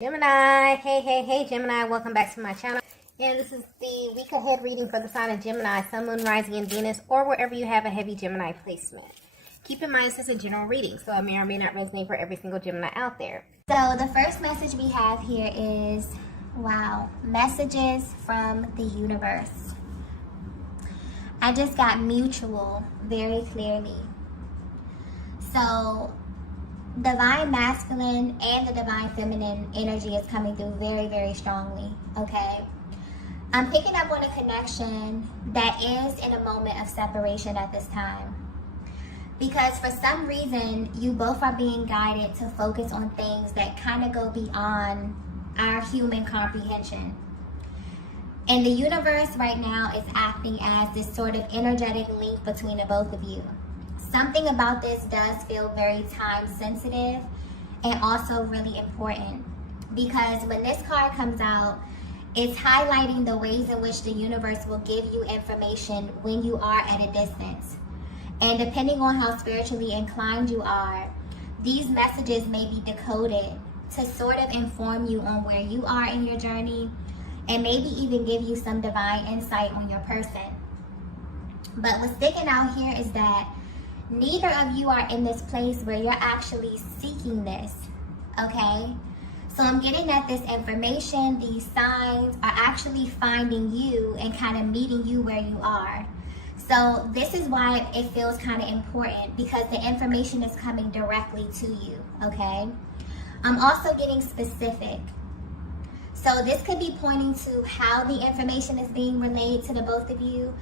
Gemini, hey Gemini, welcome back to my channel. And this is the week ahead reading for the sign of Gemini, Sun, Moon, Rising, and Venus, or wherever you have a heavy Gemini placement. Keep in mind this is a general reading, so it may or may not resonate for every single Gemini out there. So the first message we have here is, wow, messages from the universe. I just got mutual very clearly. So divine masculine and the divine feminine energy is coming through very, very strongly, okay? I'm picking up on a connection that is in a moment of separation at this time. Because for some reason, you both are being guided to focus on things that kind of go beyond our human comprehension. And the universe right now is acting as this sort of energetic link between the both of you. Something about this does feel very time sensitive and also really important, because when this card comes out, it's highlighting the ways in which the universe will give you information when you are at a distance. And depending on how spiritually inclined you are, these messages may be decoded to sort of inform you on where you are in your journey and maybe even give you some divine insight on your person. But what's sticking out here is that neither of you are in this place where you're actually seeking this, okay? So I'm getting that this information, these signs are actually finding you and kind of meeting you where you are. So this is why it feels kind of important, because the information is coming directly to you, okay? I'm also getting specific. So this could be pointing to how the information is being relayed to the both of you.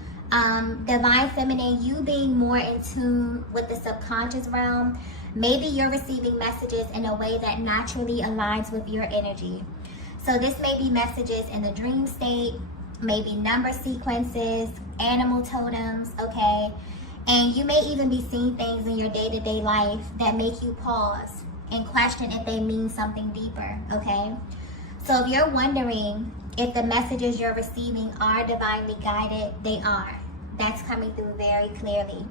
Divine feminine, you being more in tune with the subconscious realm. Maybe you're receiving messages in a way that naturally aligns with your energy. So this may be messages in the dream state, maybe number sequences, animal totems, okay? And you may even be seeing things in your day-to-day life that make you pause and question if they mean something deeper, okay? So if you're wondering if the messages you're receiving are divinely guided, they are. That's coming through very clearly.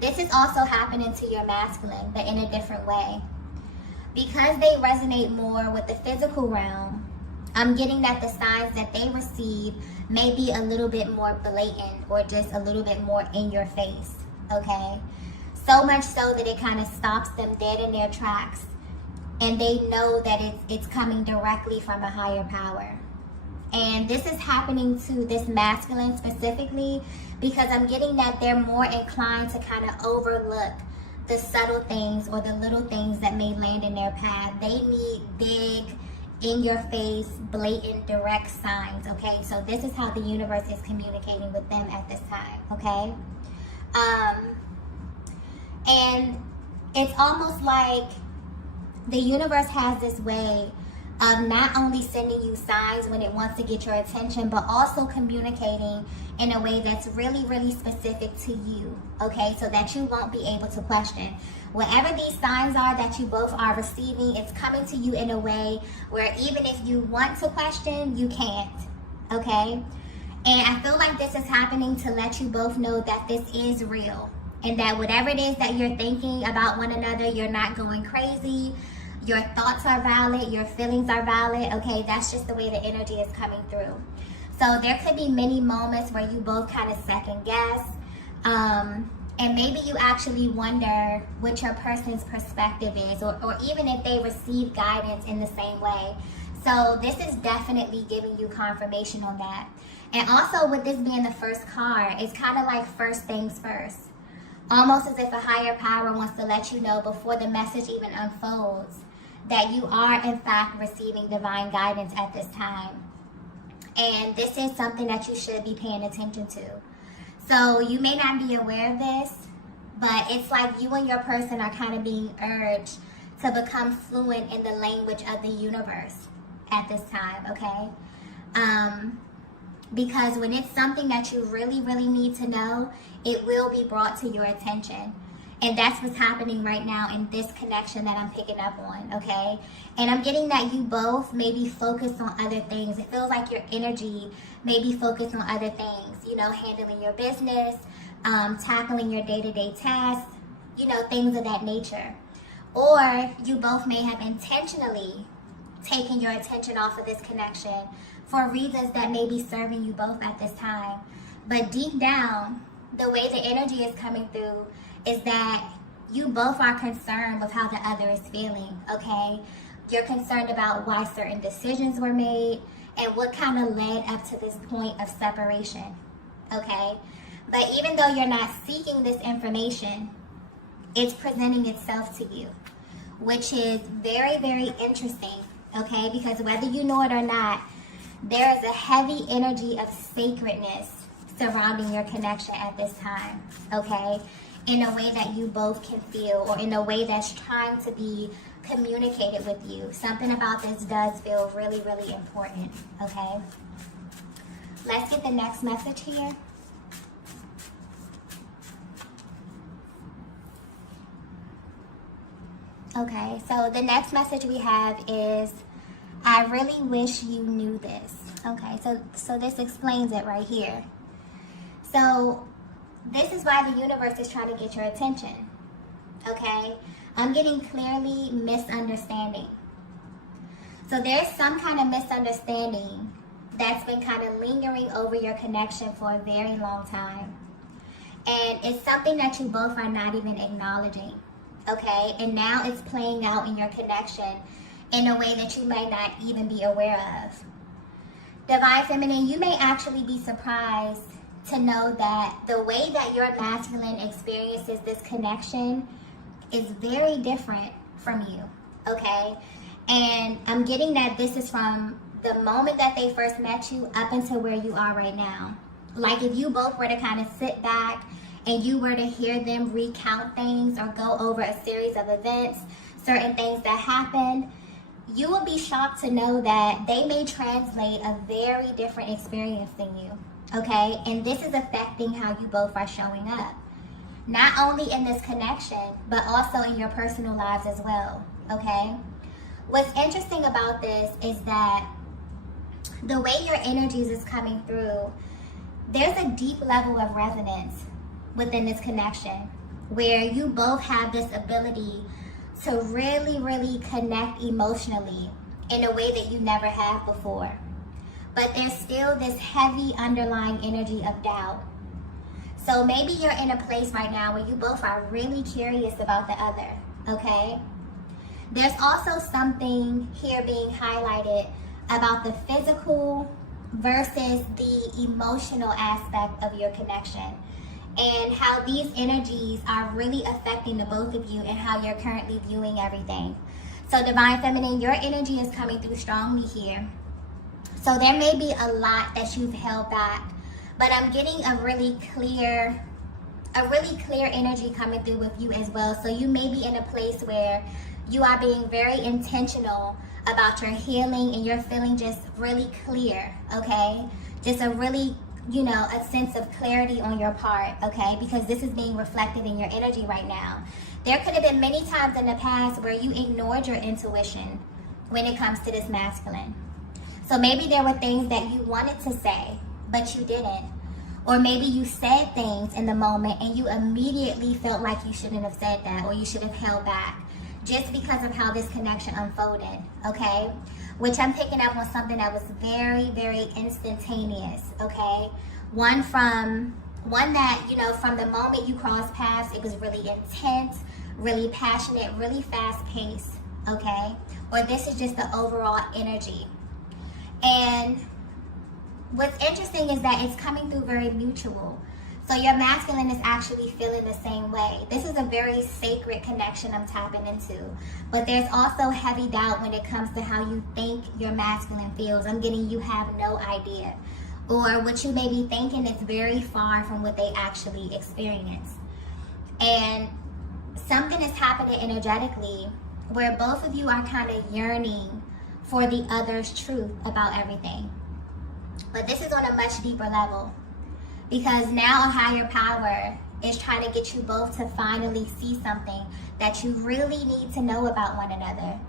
This is also happening to your masculine, but in a different way. Because they resonate more with the physical realm, I'm getting that the signs that they receive may be a little bit more blatant or just a little bit more in your face, okay? So much so that it kind of stops them dead in their tracks, and they know that it's coming directly from a higher power. And this is happening to this masculine specifically because I'm getting that they're more inclined to kind of overlook the subtle things or the little things that may land in their path. They need big, in your face, blatant, direct signs, okay? So this is how the universe is communicating with them at this time, okay? And it's almost like the universe has this way of not only sending you signs when it wants to get your attention, but also communicating in a way that's really, really specific to you, okay? So that you won't be able to question. Whatever these signs are that you both are receiving, it's coming to you in a way where even if you want to question, you can't, okay? And I feel like this is happening to let you both know that this is real, and that whatever it is that you're thinking about one another, you're not going crazy. Your thoughts are valid, your feelings are valid, okay? That's just the way the energy is coming through. So there could be many moments where you both kind of second guess, and maybe you actually wonder what your person's perspective is, or even if they receive guidance in the same way. So this is definitely giving you confirmation on that. And also with this being the first card, it's kind of like first things first. Almost as if a higher power wants to let you know before the message even unfolds that you are in fact receiving divine guidance at this time. And this is something that you should be paying attention to. So you may not be aware of this, but it's like you and your person are kind of being urged to become fluent in the language of the universe at this time, okay? Because when it's something that you really, really need to know, it will be brought to your attention. And that's what's happening right now in this connection that I'm picking up on, okay? And I'm getting that you both may be focused on other things. It feels like your energy may be focused on other things, you know, handling your business, tackling your day-to-day tasks, you know, things of that nature. Or you both may have intentionally taking your attention off of this connection for reasons that may be serving you both at this time. But deep down, the way the energy is coming through is that you both are concerned with how the other is feeling, okay? You're concerned about why certain decisions were made and what kind of led up to this point of separation, okay? But even though you're not seeking this information, it's presenting itself to you, which is very, very interesting, okay? Because whether you know it or not, there is a heavy energy of sacredness surrounding your connection at this time, okay? In a way that you both can feel, or in a way that's trying to be communicated with you. Something about this does feel really, really important, okay? Let's get the next message here. Okay, so the next message we have is, I really wish you knew this. Okay, so this explains it right here. So this is why the universe is trying to get your attention. Okay, I'm getting clearly misunderstanding. So there's some kind of misunderstanding that's been kind of lingering over your connection for a very long time. And it's something that you both are not even acknowledging. Okay, and now it's playing out in your connection in a way that you may not even be aware of. Divine Feminine, you may actually be surprised to know that the way that your masculine experiences this connection is very different from you, okay? And I'm getting that this is from the moment that they first met you up until where you are right now. Like if you both were to kind of sit back and you were to hear them recount things or go over a series of events, certain things that happened, you will be shocked to know that they may translate a very different experience than you, okay? And this is affecting how you both are showing up. Not only in this connection, but also in your personal lives as well, okay? What's interesting about this is that the way your energies is coming through, there's a deep level of resonance within this connection where you both have this ability to really, really connect emotionally in a way that you never have before. But there's still this heavy underlying energy of doubt. So maybe you're in a place right now where you both are really curious about the other, okay? There's also something here being highlighted about the physical versus the emotional aspect of your connection, and how these energies are really affecting the both of you and how you're currently viewing everything. So Divine Feminine, your energy is coming through strongly here. So there may be a lot that you've held back, but I'm getting a really clear energy coming through with you as well. So you may be in a place where you are being very intentional about your healing and you're feeling just really clear, okay? Just a really, a sense of clarity on your part, okay? Because this is being reflected in your energy right now. There could have been many times in the past where you ignored your intuition when it comes to this masculine. So maybe there were things that you wanted to say, but you didn't. Or maybe you said things in the moment and you immediately felt like you shouldn't have said that, or you should have held back, just because of how this connection unfolded, okay? Which I'm picking up on something that was very, very instantaneous, okay? One that, from the moment you crossed paths, it was really intense, really passionate, really fast paced, okay? Or this is just the overall energy. And what's interesting is that it's coming through very mutual. So your masculine is actually feeling the same way. This is a very sacred connection I'm tapping into. But there's also heavy doubt when it comes to how you think your masculine feels. I'm getting you have no idea. Or what you may be thinking is very far from what they actually experience. And something is happening energetically where both of you are kind of yearning for the other's truth about everything. But this is on a much deeper level, because now a higher power is trying to get you both to finally see something that you really need to know about one another.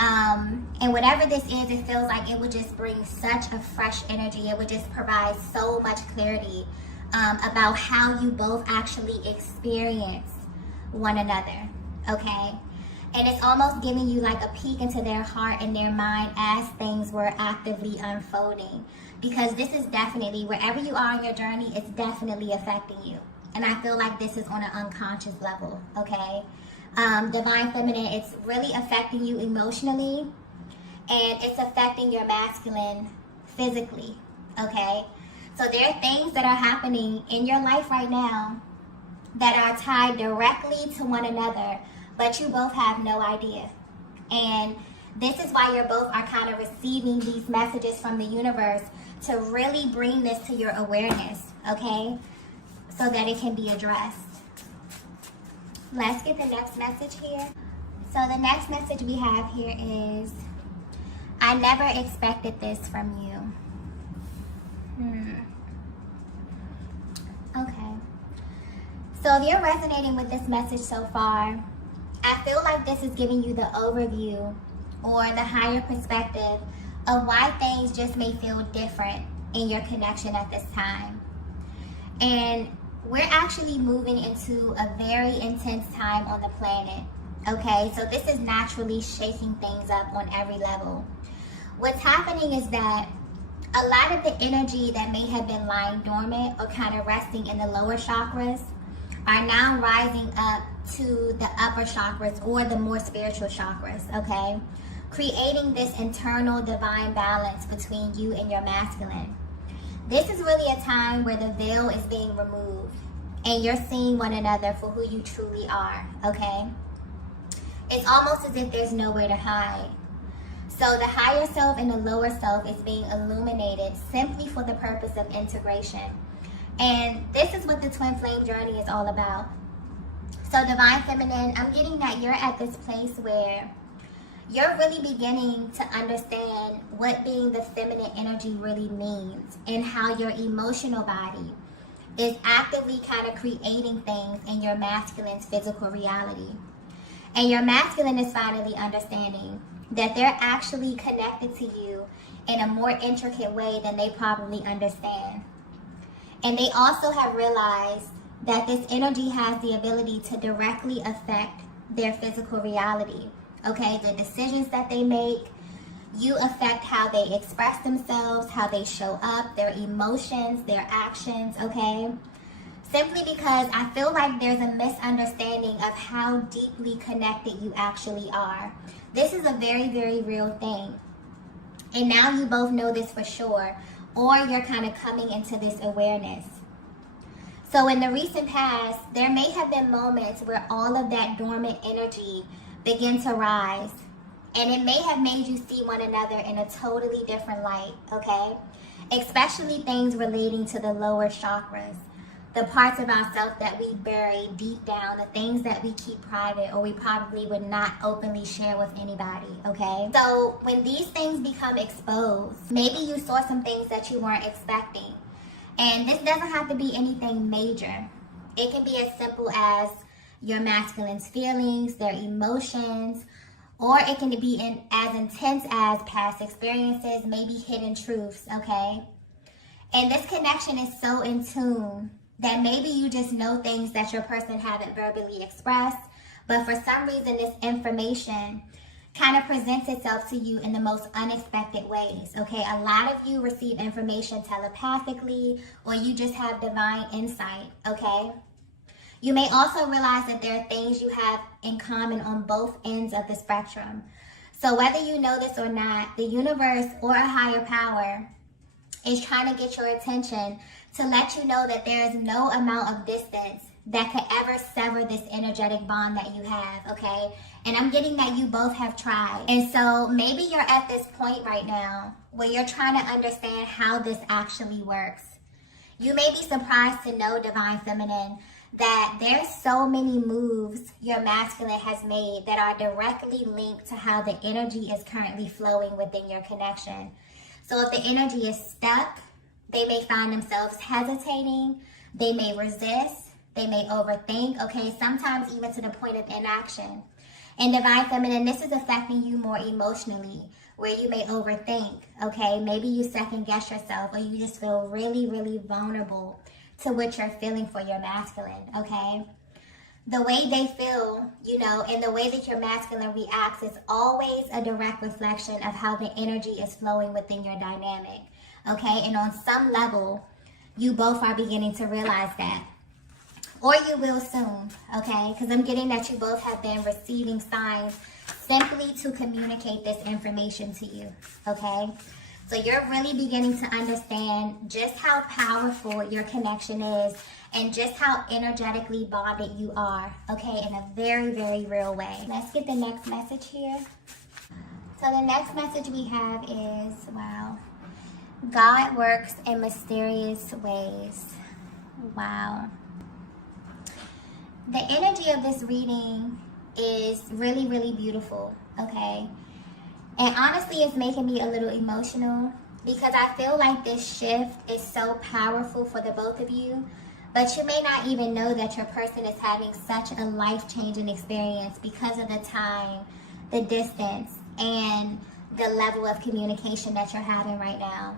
And whatever this is, it feels like it would just bring such a fresh energy. It would just provide so much clarity about how you both actually experience one another, okay? And it's almost giving you like a peek into their heart and their mind as things were actively unfolding. Because this is definitely, wherever you are on your journey, it's definitely affecting you. And I feel like this is on an unconscious level, okay? Divine Feminine, it's really affecting you emotionally, and it's affecting your masculine physically, okay? So there are things that are happening in your life right now that are tied directly to one another, but you both have no idea. And this is why you both are kind of receiving these messages from the universe to really bring this to your awareness, okay? So that it can be addressed. Let's get the next message here. So the next message we have here is, I never expected this from you. Okay. So if you're resonating with this message so far, I feel like this is giving you the overview or the higher perspective of why things just may feel different in your connection at this time. And we're actually moving into a very intense time on the planet. Okay, so this is naturally shaking things up on every level. What's happening is that a lot of the energy that may have been lying dormant or kind of resting in the lower chakras are now rising up to the upper chakras or the more spiritual chakras, okay? Creating this internal divine balance between you and your masculine. This is really a time where the veil is being removed and you're seeing one another for who you truly are, okay? It's almost as if there's nowhere to hide. So the higher self and the lower self is being illuminated simply for the purpose of integration. And this is what the twin flame journey is all about. So Divine Feminine, I'm getting that you're at this place where you're really beginning to understand what being the feminine energy really means and how your emotional body is actively kind of creating things in your masculine's physical reality. And your masculine is finally understanding that they're actually connected to you in a more intricate way than they probably understand. And they also have realized that this energy has the ability to directly affect their physical reality. Okay, the decisions that they make, you affect how they express themselves, how they show up, their emotions, their actions, okay? Simply because I feel like there's a misunderstanding of how deeply connected you actually are. This is a very, very real thing. And now you both know this for sure, or you're kind of coming into this awareness. So in the recent past, there may have been moments where all of that dormant energy begin to rise, and it may have made you see one another in a totally different light, okay? Especially things relating to the lower chakras, the parts of ourselves that we bury deep down, the things that we keep private or we probably would not openly share with anybody, okay? So when these things become exposed, maybe you saw some things that you weren't expecting, and this doesn't have to be anything major. It can be as simple as your masculine's feelings, their emotions, or it can be as intense as past experiences, maybe hidden truths, okay? And this connection is so in tune that maybe you just know things that your person haven't verbally expressed, but for some reason this information kind of presents itself to you in the most unexpected ways, okay? A lot of you receive information telepathically, or you just have divine insight, okay? You may also realize that there are things you have in common on both ends of the spectrum. So whether you know this or not, the universe or a higher power is trying to get your attention to let you know that there is no amount of distance that could ever sever this energetic bond that you have, okay? And I'm getting that you both have tried. And so maybe you're at this point right now where you're trying to understand how this actually works. You may be surprised to know, Divine Feminine, that there's so many moves your masculine has made that are directly linked to how the energy is currently flowing within your connection. So if the energy is stuck, they may find themselves hesitating, they may resist, they may overthink, okay, sometimes even to the point of inaction. And Divine Feminine, this is affecting you more emotionally, where you may overthink, okay? Maybe you second guess yourself, or you just feel really, really vulnerable to what you're feeling for your masculine, okay? the way they feel, and the way that your masculine reacts is always a direct reflection of how the energy is flowing within your dynamic. Okay, and on some level, you both are beginning to realize that. Or you will soon, okay? Because I'm getting that you both have been receiving signs simply to communicate this information to you, okay? So you're really beginning to understand just how powerful your connection is and just how energetically bonded you are, okay, in a very, very real way. Let's get the next message here. So the next message we have is, wow, God works in mysterious ways. Wow. The energy of this reading is really, really beautiful, okay? And honestly, it's making me a little emotional because I feel like this shift is so powerful for the both of you, but you may not even know that your person is having such a life-changing experience because of the time, the distance, and the level of communication that you're having right now.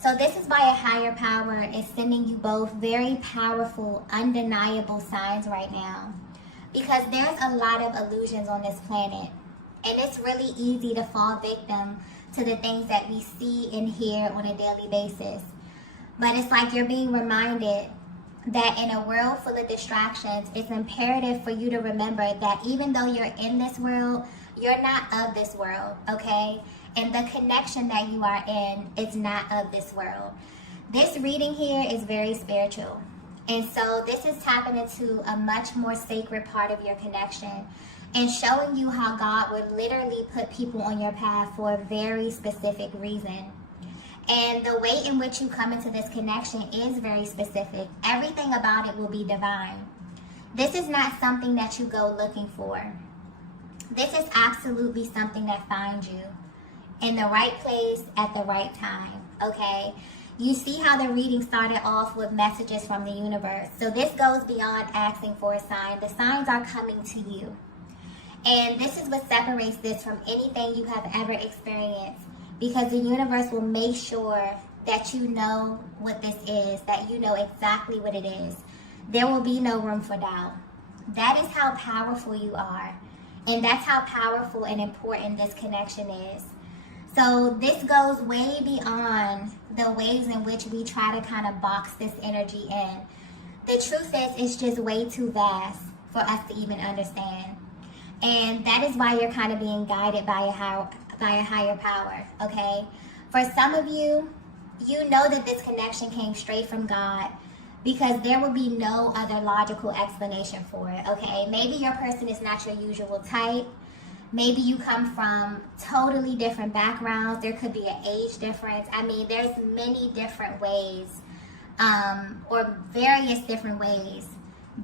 So this is why a higher power is sending you both very powerful, undeniable signs right now. Because there's a lot of illusions on this planet. And it's really easy to fall victim to the things that we see and hear on a daily basis. But it's like you're being reminded that in a world full of distractions, it's imperative for you to remember that even though you're in this world, you're not of this world, okay? And the connection that you are in is not of this world. This reading here is very spiritual. And so this is tapping into a much more sacred part of your connection and showing you how God would literally put people on your path for a very specific reason. And the way in which you come into this connection is very specific. Everything about it will be divine. This is not something that you go looking for. This is absolutely something that finds you in the right place at the right time, okay? You see how the reading started off with messages from the universe. So this goes beyond asking for a sign. The signs are coming to you. And this is what separates this from anything you have ever experienced, because the universe will make sure that you know what this is, that you know exactly what it is. There will be no room for doubt. That is how powerful you are. And that's how powerful and important this connection is. So this goes way beyond the ways in which we try to kind of box this energy in. The truth is, it's just way too vast for us to even understand. And that is why you're kind of being guided by a higher power, okay? For some of you, you know that this connection came straight from God because there will be no other logical explanation for it, okay? Maybe your person is not your usual type. Maybe you come from totally different backgrounds. There could be an age difference. I mean, there's many different ways, or various different ways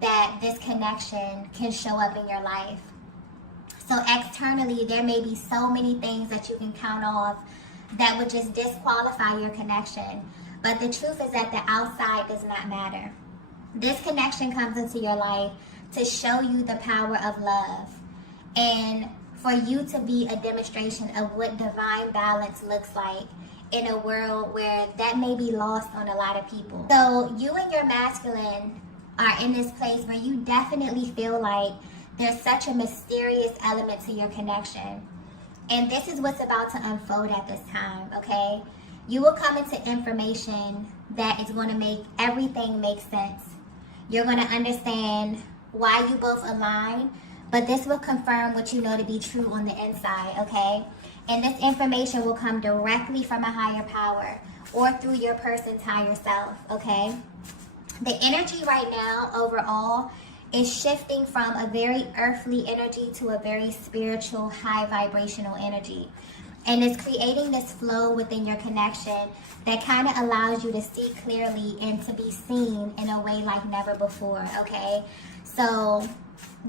that this connection can show up in your life. So externally, there may be so many things that you can count off that would just disqualify your connection. But the truth is that the outside does not matter. This connection comes into your life to show you the power of love. And for you to be a demonstration of what divine balance looks like in a world where that may be lost on a lot of people. So you and your masculine are in this place where you definitely feel like there's such a mysterious element to your connection. And this is what's about to unfold at this time, okay? You will come into information that is going to make everything make sense. You're going to understand why you both align, but this will confirm what you know to be true on the inside, okay? And this information will come directly from a higher power or through your person's higher self, okay? The energy right now overall is shifting from a very earthly energy to a very spiritual, high vibrational energy. And it's creating this flow within your connection that kind of allows you to see clearly and to be seen in a way like never before, okay? So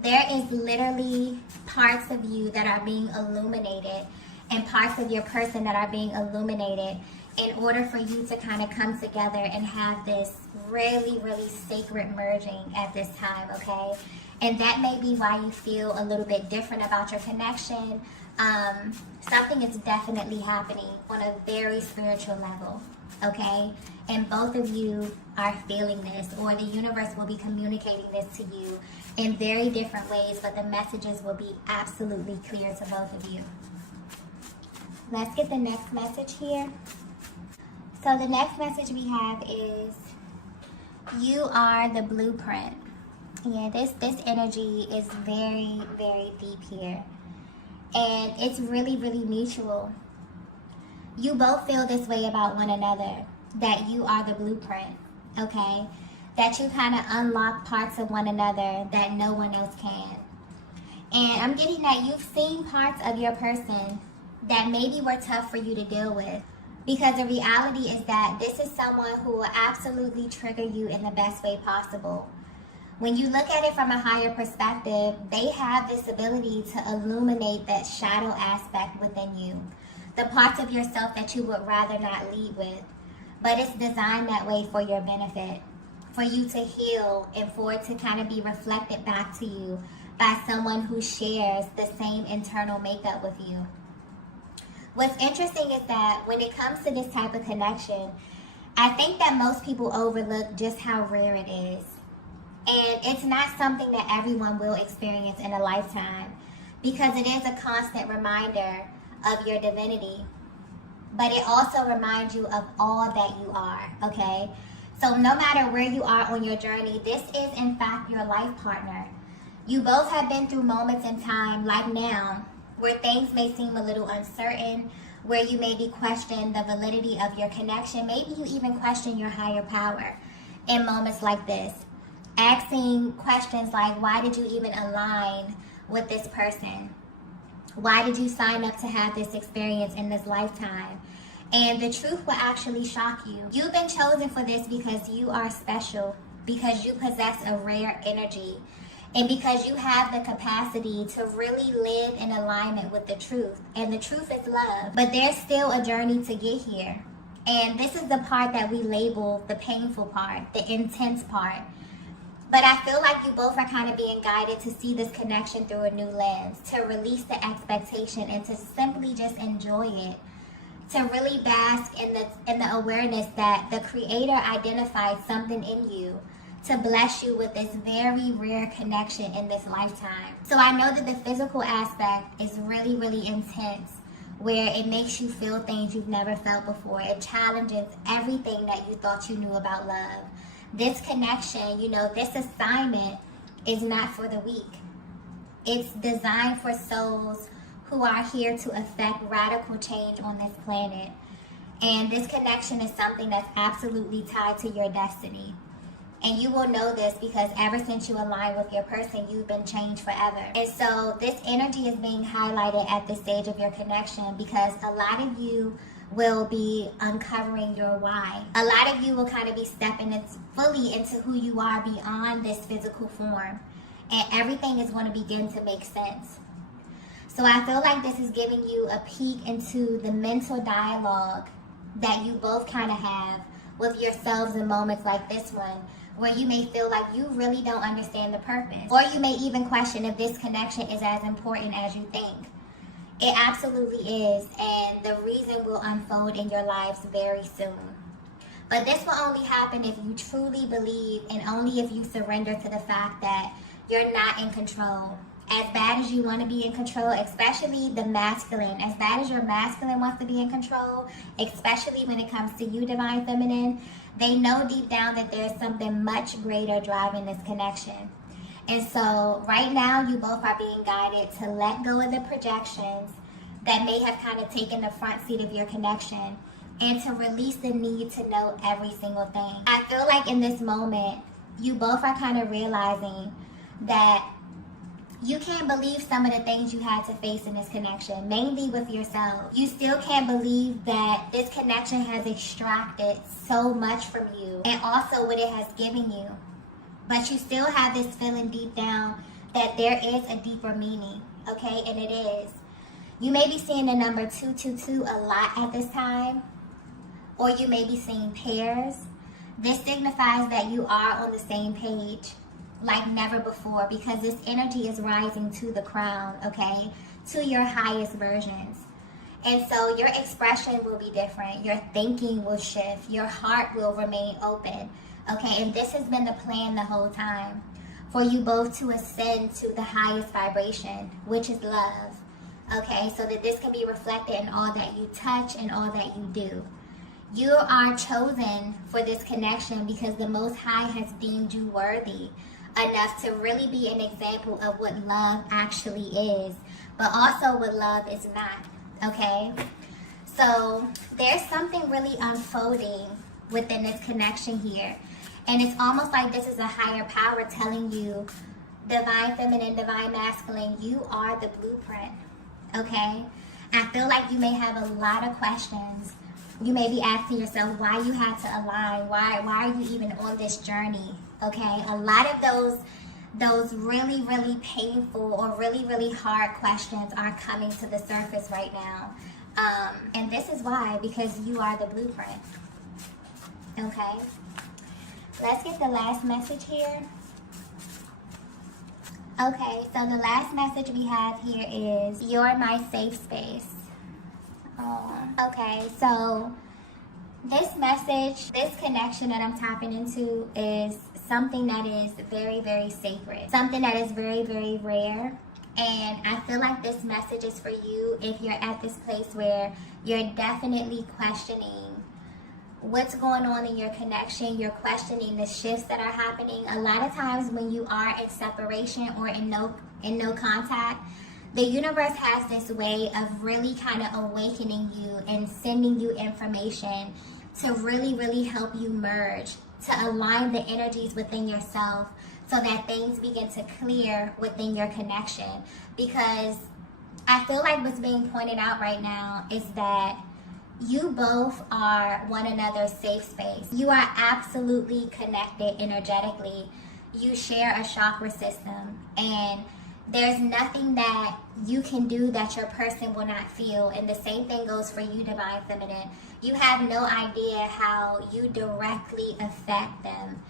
there is literally parts of you that are being illuminated and parts of your person that are being illuminated in order for you to kind of come together and have this really, really sacred merging at this time, okay? And that may be why you feel a little bit different about your connection, Something is definitely happening on a very spiritual level, okay? And both of you are feeling this, or the universe will be communicating this to you in very different ways, but the messages will be absolutely clear to both of you. Let's get the next message here. So the next message we have is, you are the blueprint. Yeah, this energy is very, very deep here. And it's really, really mutual. You both feel this way about one another, that you are the blueprint, okay? That you kind of unlock parts of one another that no one else can. And I'm getting that you've seen parts of your person that maybe were tough for you to deal with. Because the reality is that this is someone who will absolutely trigger you in the best way possible. When you look at it from a higher perspective, they have this ability to illuminate that shadow aspect within you. The parts of yourself that you would rather not lead with. But it's designed that way for your benefit. For you to heal and for it to kind of be reflected back to you by someone who shares the same internal makeup with you. What's interesting is that when it comes to this type of connection, I think that most people overlook just how rare it is. And it's not something that everyone will experience in a lifetime, because it is a constant reminder of your divinity. But it also reminds you of all that you are, okay? So no matter where you are on your journey, this is in fact your life partner. You both have been through moments in time, like now, where things may seem a little uncertain, where you maybe question the validity of your connection. Maybe you even question your higher power in moments like this. Asking questions like, why did you even align with this person? Why did you sign up to have this experience in this lifetime? And the truth will actually shock you. You've been chosen for this because you are special, because you possess a rare energy, and because you have the capacity to really live in alignment with the truth. And the truth is love. But there's still a journey to get here. And this is the part that we label the painful part, the intense part. But I feel like you both are kind of being guided to see this connection through a new lens, to release the expectation and to simply just enjoy it. To really bask in the awareness that the Creator identified something in you to bless you with this very rare connection in this lifetime. So I know that the physical aspect is really, really intense, where it makes you feel things you've never felt before. It challenges everything that you thought you knew about love. This connection, this assignment is not for the weak. It's designed for souls who are here to affect radical change on this planet. And this connection is something that's absolutely tied to your destiny. And you will know this because ever since you align with your person, you've been changed forever. And so this energy is being highlighted at this stage of your connection because a lot of you will be uncovering your why. A lot of you will kind of be stepping fully into who you are beyond this physical form. And everything is going to begin to make sense. So I feel like this is giving you a peek into the mental dialogue that you both kind of have with yourselves in moments like this one, where you may feel like you really don't understand the purpose. Or you may even question if this connection is as important as you think. It absolutely is, and the reason will unfold in your lives very soon. But this will only happen if you truly believe and only if you surrender to the fact that you're not in control. As bad as you want to be in control, especially the masculine, as bad as your masculine wants to be in control, especially when it comes to you, Divine Feminine, they know deep down that there's something much greater driving this connection. And so right now, you both are being guided to let go of the projections that may have kind of taken the front seat of your connection and to release the need to know every single thing. I feel like in this moment, you both are kind of realizing that you can't believe some of the things you had to face in this connection, mainly with yourself. You still can't believe that this connection has extracted so much from you and also what it has given you. But you still have this feeling deep down that there is a deeper meaning, okay? And it is. You may be seeing the number 222 a lot at this time, or you may be seeing pairs. This signifies that you are on the same page like never before, because this energy is rising to the crown, okay? to your highest versions. And so your expression will be different. Your thinking will shift. Your heart will remain open. Okay, and this has been the plan the whole time, for you both to ascend to the highest vibration, which is love. Okay, so that this can be reflected in all that you touch and all that you do. You are chosen for this connection because the Most High has deemed you worthy enough to really be an example of what love actually is, but also what love is not. Okay, so there's something really unfolding within this connection here, and it's almost like this is a higher power telling you, divine feminine, divine masculine, you are the blueprint. Okay, I feel like you may have a lot of questions. You may be asking yourself why you had to align, why are you even on this journey? Okay, a lot of those really, really painful or really, really hard questions are coming to the surface right now. And this is why, because you are the blueprint. Okay, let's get the last message here. Okay, so the last message we have here is, you're my safe space. Okay, so this message, this connection that I'm tapping into is something that is very, very sacred. Something that is very, very rare. And I feel like this message is for you if you're at this place where you're definitely questioning what's going on in your connection. You're questioning the shifts that are happening. A lot of times when you are in separation or in no contact, the universe has this way of really kind of awakening you and sending you information to really, really help you merge, to align the energies within yourself so that things begin to clear within your connection. Because I feel like what's being pointed out right now is that you both are one another's safe space. You are absolutely connected energetically. You share a chakra system, and there's nothing that you can do that your person will not feel. And the same thing goes for you, divine feminine. You have no idea how you directly affect them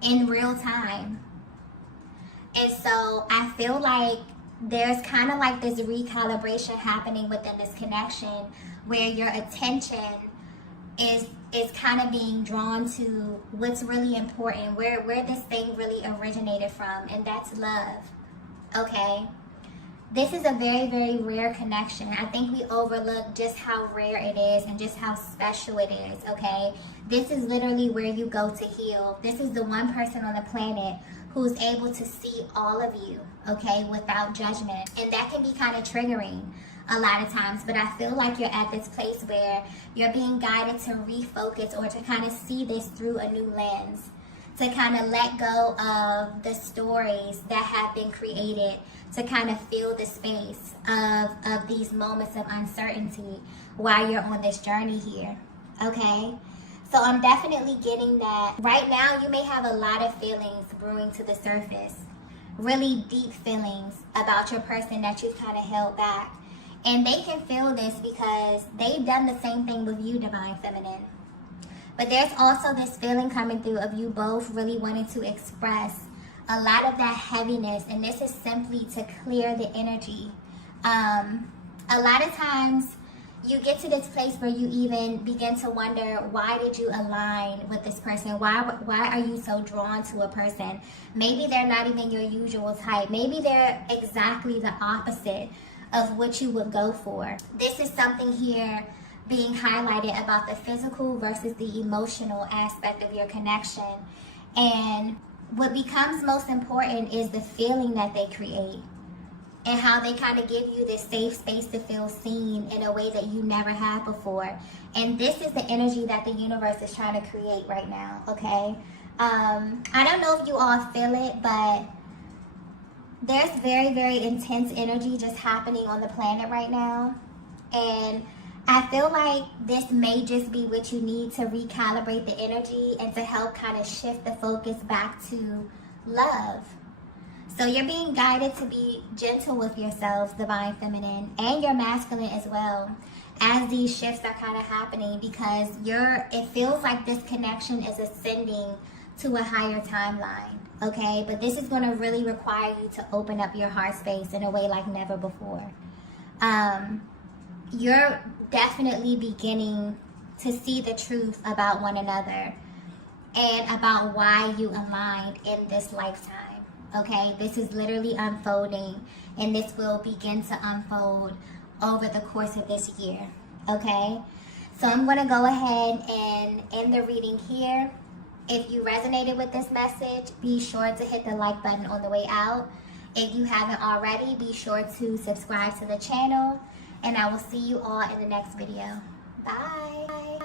in real time. And so I feel like there's kind of like this recalibration happening within this connection where your attention is kind of being drawn to what's really important, where this thing really originated from, and that's love. Okay, this is a very, very rare connection. I think we overlook just how rare it is and just how special it is. Okay, this is literally where you go to heal. This is the one person on the planet who's able to see all of you, okay, without judgment. And that can be kind of triggering a lot of times, but I feel like you're at this place where you're being guided to refocus or to kind of see this through a new lens, to kind of let go of the stories that have been created, to kind of feel the space of these moments of uncertainty while you're on this journey here, okay? So I'm definitely getting that. Right now, you may have a lot of feelings brewing to the surface, really deep feelings about your person that you've kind of held back. And they can feel this because they've done the same thing with you, divine feminine. But there's also this feeling coming through of you both really wanting to express a lot of that heaviness, and this is simply to clear the energy. A lot of times you get to this place where you even begin to wonder, why did you align with this person? Why are you so drawn to a person? Maybe they're not even your usual type. Maybe they're exactly the opposite of what you would go for. This is something here being highlighted about the physical versus the emotional aspect of your connection. And what becomes most important is the feeling that they create and how they kind of give you this safe space to feel seen in a way that you never have before. And this is the energy that the universe is trying to create right now, okay? I don't know if you all feel it, but there's very, very intense energy just happening on the planet right now. And I feel like this may just be what you need to recalibrate the energy and to help kind of shift the focus back to love. So you're being guided to be gentle with yourselves, divine feminine, and your masculine as well, as these shifts are kind of happening, because it feels like this connection is ascending to a higher timeline, okay? But this is going to really require you to open up your heart space in a way like never before. You're definitely beginning to see the truth about one another and about why you aligned in this lifetime. Okay, this is literally unfolding, and this will begin to unfold over the course of this year. Okay, so I'm going to go ahead and end the reading here. If you resonated with this message, be sure to hit the like button on the way out. If you haven't already, be sure to subscribe to the channel, and I will see you all in the next video. Bye.